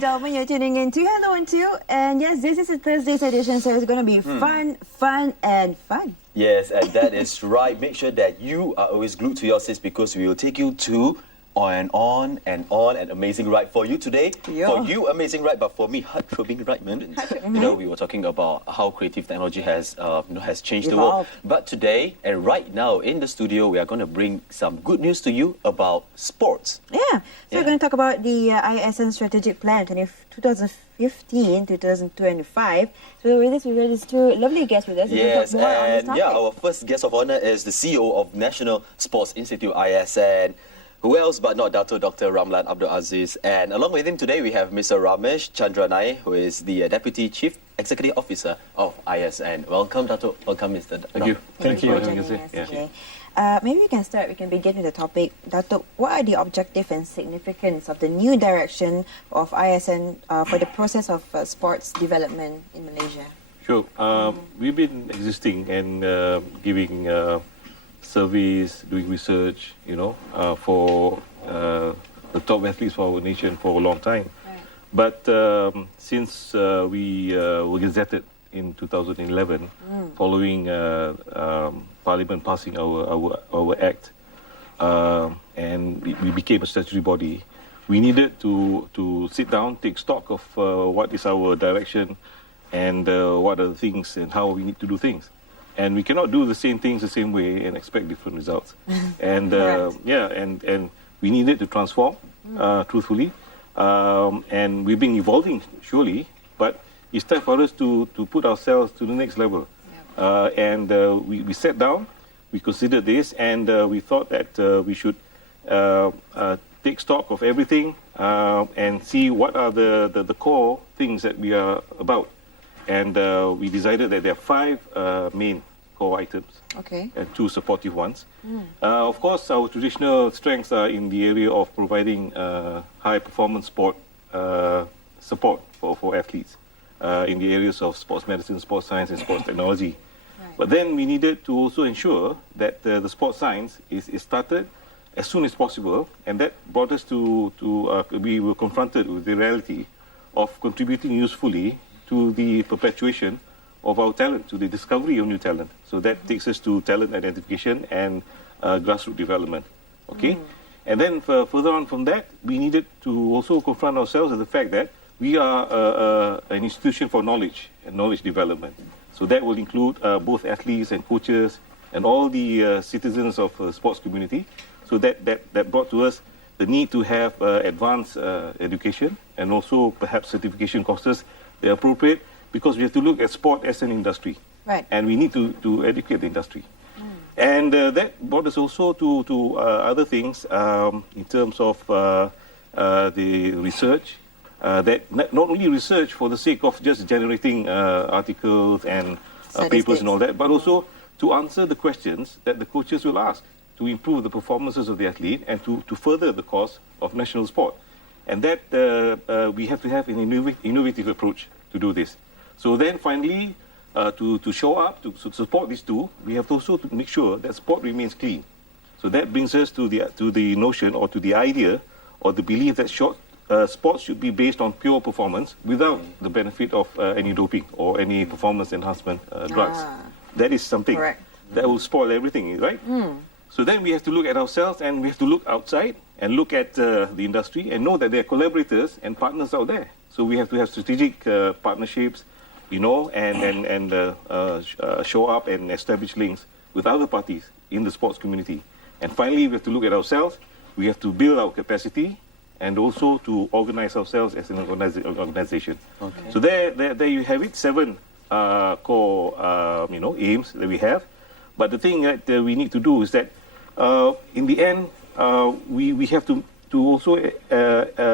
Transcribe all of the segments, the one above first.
and gentlemen, you're tuning in to Hello and Two. And yes, this is a Thursday's edition, so it's going to be fun, and fun. Yes, and that is right. Make sure that you are always glued to your seats because we will take you to on an amazing ride for you today. Yeah. For you, amazing ride, but for me, heart-throbbing ride, man. You know, we were talking about how creative technology has, has changed the world. But today and right now in the studio, we are going to bring some good news to you about sports. Yeah, so we're going to talk about the ISN strategic plan 2015-2025. So with this, we have these two lovely guests with us. Yes, talk more on this and topic. our first guest of honor is the CEO of National Sports Institute, ISN. Who else but not Dr. Ramlan Abdul Aziz. And along with him today, we have Mr. Ramesh Chandranai, who is the Deputy Chief Executive Officer of ISN. Welcome, Dato. Welcome, Mr. Thank you. Thank you for for having joining us us here. today. Maybe we can start, we can begin with the topic. Dato, what are the objective and significance of the new direction of ISN for the process of sports development in Malaysia? Sure. We've been existing and giving surveys, doing research, for the top athletes for our nation for a long time. Right. But since we were gazetted in 2011, following Parliament passing our act, and we became a statutory body, we needed to sit down, take stock of what is our direction and what are the things and how we need to do things. And we cannot do the same things the same way and expect different results. And and we needed to transform, truthfully. And we've been evolving, surely, but it's time for us to put ourselves to the next level. Yep. We sat down, we considered this, and we thought that we should take stock of everything and see what are the core things that we are about. And we decided that there are 5 main core items, and 2 supportive ones. Of course, our traditional strengths are in the area of providing high-performance sport support for athletes in the areas of sports medicine, sports science, and sports technology. Right. But then we needed to also ensure that the sports science is started as soon as possible, and that brought us to we were confronted with the reality of contributing usefully to the perpetuation of our talent, to the discovery of new talent. So that takes us to talent identification and grassroots development. Okay? And then further on from that, we needed to also confront ourselves with the fact that we are an institution for knowledge and knowledge development. So that will include both athletes and coaches and all the citizens of the sports community. So that brought to us the need to have advanced education and also perhaps certification courses. They're appropriate because we have to look at sport as an industry. Right. And we need to educate the industry. And that brought us also to other things in terms of the research. That not only research for the sake of just generating articles and papers and all that, but also to answer the questions that the coaches will ask to improve the performances of the athlete and to further the cause of national sport. And that we have to have an innovative approach to do this. So then finally, to show up, to support these 2, we have also to make sure that sport remains clean. So that brings us to the notion or to the idea or the belief that sports should be based on pure performance without the benefit of any doping or any performance enhancement drugs. That is something that will spoil everything, right? So then we have to look at ourselves and we have to look outside and look at the industry and know that there are collaborators and partners out there. So we have to have strategic partnerships, and show up and establish links with other parties in the sports community. And finally, we have to look at ourselves. We have to build our capacity and also to organize ourselves as an organization. Okay. So there you have it, 7 core aims that we have. But the thing that we need to do is that in the end, we have to also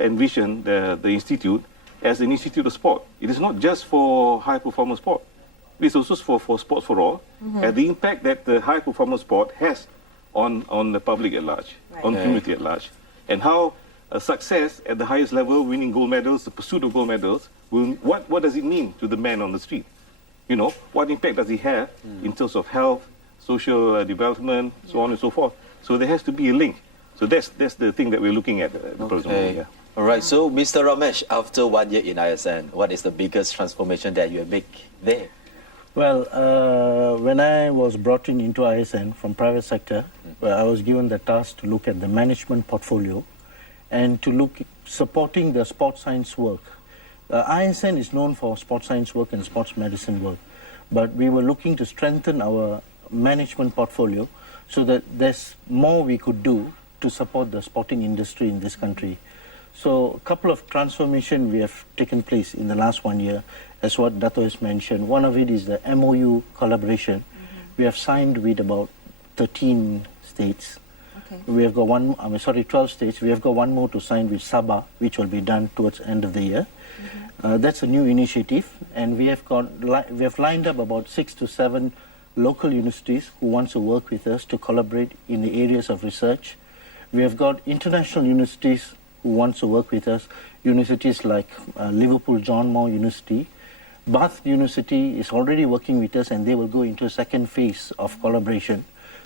envision the institute as an institute of sport. It is not just for high-performance sport. It is also for sports for all, and the impact that the high-performance sport has on the public at large, on the community at large, and how success at the highest level, winning gold medals, the pursuit of gold medals, what does it mean to the man on the street? What impact does it have in terms of health, social development, so on and so forth. So there has to be a link. So that's the thing that we're looking at the present moment. Yeah. All right, so Mr. Ramesh, after 1 year in ISN, what is the biggest transformation that you have made there? Well, when I was brought into ISN from private sector, where I was given the task to look at the management portfolio and to look supporting the sports science work. ISN is known for sports science work and sports medicine work, but we were looking to strengthen our management portfolio so that there's more we could do to support the sporting industry in this country. So a couple of transformation we have taken place in the last 1 year, as what Dato has mentioned. One of it is the MOU collaboration. We have signed with about 13 states. Okay. We have got 12 states. We have got one more to sign with Sabah, which will be done towards the end of the year. That's a new initiative, and we have lined up about 6 to 7 local universities who want to work with us to collaborate in the areas of research. We have got international universities who want to work with us, universities like Liverpool John Moore University. Bath University is already working with us, and they will go into a second phase of collaboration.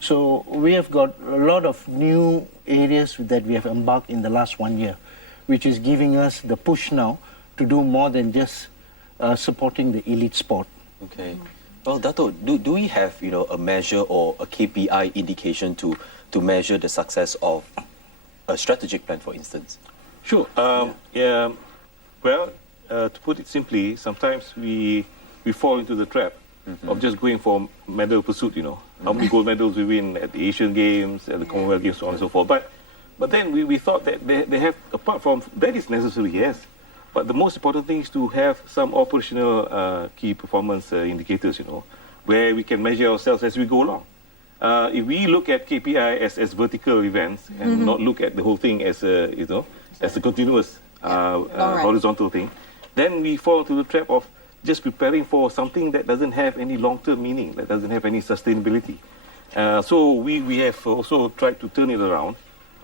So we have got a lot of new areas that we have embarked in the last 1 year, which is giving us the push now to do more than just supporting the elite sport. Okay. Well, Dato, do we have a measure or a KPI indication to measure the success of a strategic plan, for instance? Sure. Well, to put it simply, sometimes we fall into the trap of just going for medal pursuit, How many gold medals we win at the Asian Games, at the Commonwealth Games, so on and so forth. But then we thought that they have, apart from, that is necessary, yes. But the most important thing is to have some operational key performance indicators, where we can measure ourselves as we go along. If we look at KPI as vertical events and not look at the whole thing as a continuous horizontal thing, then we fall to the trap of just preparing for something that doesn't have any long-term meaning, that doesn't have any sustainability. So we have also tried to turn it around,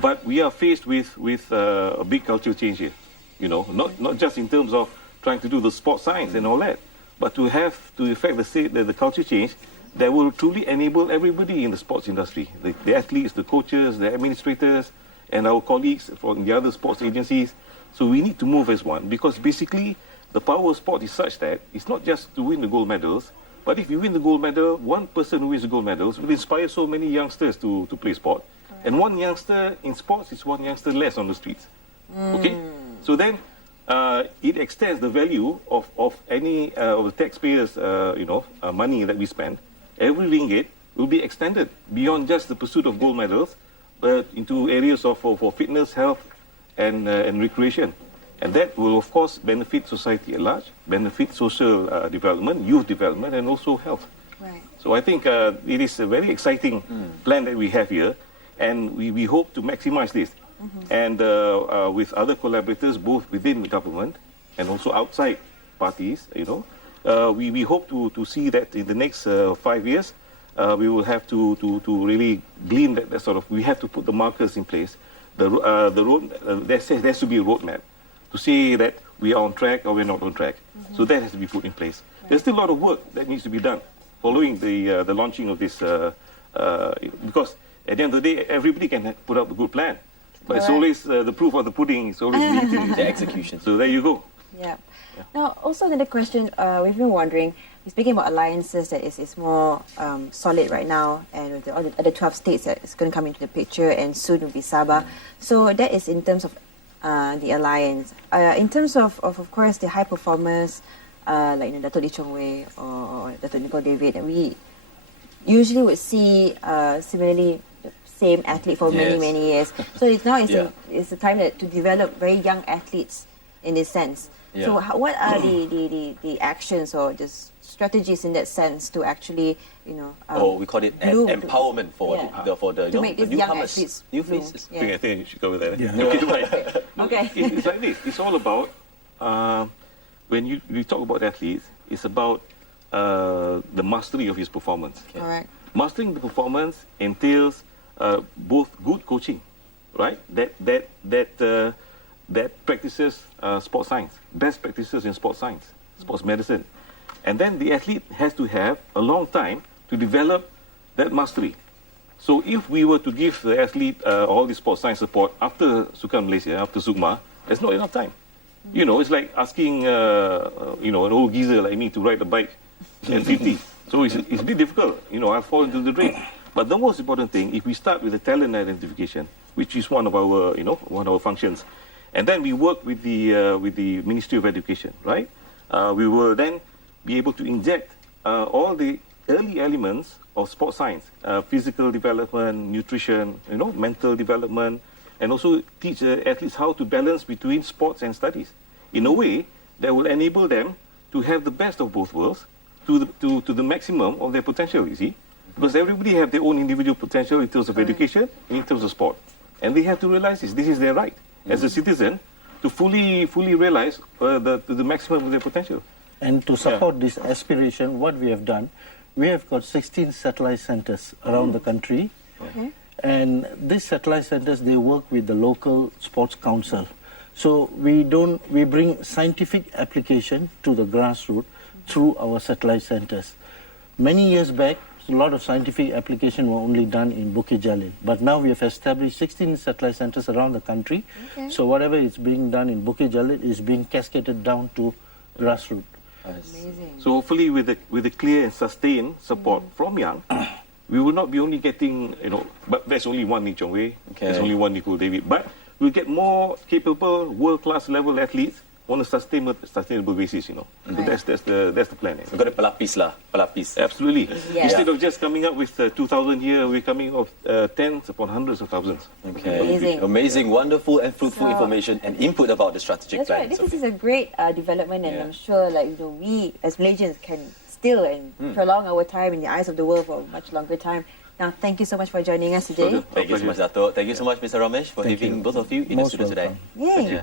but we are faced with a big cultural change here. Not just in terms of trying to do the sports science and all that, but to have to effect the culture change that will truly enable everybody in the sports industry, the athletes, the coaches, the administrators, and our colleagues from the other sports agencies. So we need to move as one, because basically the power of sport is such that it's not just to win the gold medals, but if you win the gold medal, one person who wins the gold medals will inspire so many youngsters to play sport. And one youngster in sports is one youngster less on the streets. Okay? So then it extends the value of any of the taxpayers' money that we spend. Every ringgit will be extended beyond just the pursuit of gold medals, but into areas for fitness, health, and recreation. And that will, of course, benefit society at large, benefit social development, youth development, and also health. Right. So I think it is a very exciting plan that we have here, and we hope to maximize this. And with other collaborators, both within the government and also outside parties, we hope to see that in the next 5 years, we will have to really glean that sort of, we have to put the markers in place. The road, there has to be a roadmap to say that we are on track or we're not on track. So that has to be put in place. There's still a lot of work that needs to be done following the launching of this, because at the end of the day, everybody can put up a good plan. But it's always the proof of the pudding is always The execution. So there you go. Yeah. Now, also another question, we've been wondering, speaking about alliances that is more solid right now, and with all the other 12 states that is going to come into the picture, and soon will be Sabah. So that is in terms of the alliance. In terms of course, the high performers, like Dato' Lee Chong Wei or Dato' Nicole David, and we usually would see similarly same athlete for many years. So it's now it's a time to develop very young athletes in this sense. Yeah. So what are the actions or the strategies in that sense to actually, we call it empowerment for the to make these young newcomers, athletes new bloom. faces. I think you should go with that. Okay. It's like this. It's all about, when we talk about athletes, it's about the mastery of his performance. Correct. Mastering the performance entails both good coaching, right? That practices sports science, best practices in sports science, sports medicine. And then the athlete has to have a long time to develop that mastery. So if we were to give the athlete all the sports science support after Sukan Malaysia, after SUKMA, There's not enough time. You know, it's like asking, you know, an old geezer like me to ride a bike at 50. So it's a bit difficult. You know, I'll fall into the drain. But the most important thing, if we start with the talent identification, which is one of our, you know, one of our functions, and then we work with the Ministry of Education, right? We will then be able to inject all the early elements of sports science, physical development, nutrition, you know, mental development, and also teach athletes how to balance between sports and studies in a way that will enable them to have the best of both worlds to the maximum of their potential, you see. Because everybody have their own individual potential in terms of education and in terms of sport. And they have to realize this is their right as a citizen to fully realize the maximum of their potential. And to support this aspiration, what we have done, we have got 16 satellite centers around the country. Okay. And these satellite centers, they work with the local sports council. So we bring scientific application to the grassroots through our satellite centers. Many years back, a lot of scientific application were only done in Bukit Jalil. But now we have established 16 satellite centers around the country. Okay. So whatever is being done in Bukit Jalil is being cascaded down to grassroots. Amazing. So hopefully with the clear and sustained support from Young, we will not be only getting, you know, but there's only one Lee Chong Wei, there's only one Nicole David, but we'll get more capable, world-class level athletes on a sustainable basis, you know. Right. So that's the plan. We've got a pelapis lah, pelapis. Absolutely. Yes. Instead of just coming up with 2,000 here, we're coming up tens upon hundreds of thousands. Okay. Amazing. Amazing, wonderful and fruitful So- information and input about the strategic That's plan. right. This is a great development, and Yeah. I'm sure, like, you know, we as Malaysians can still and prolong our time in the eyes of the world for a much longer time. Now, thank you so much for joining us today. Pleasure. Thank you so much, Dato'. Thank you so much, Mr. Ramesh, for having both of you in the Most studio today. welcome. Yay. Yeah.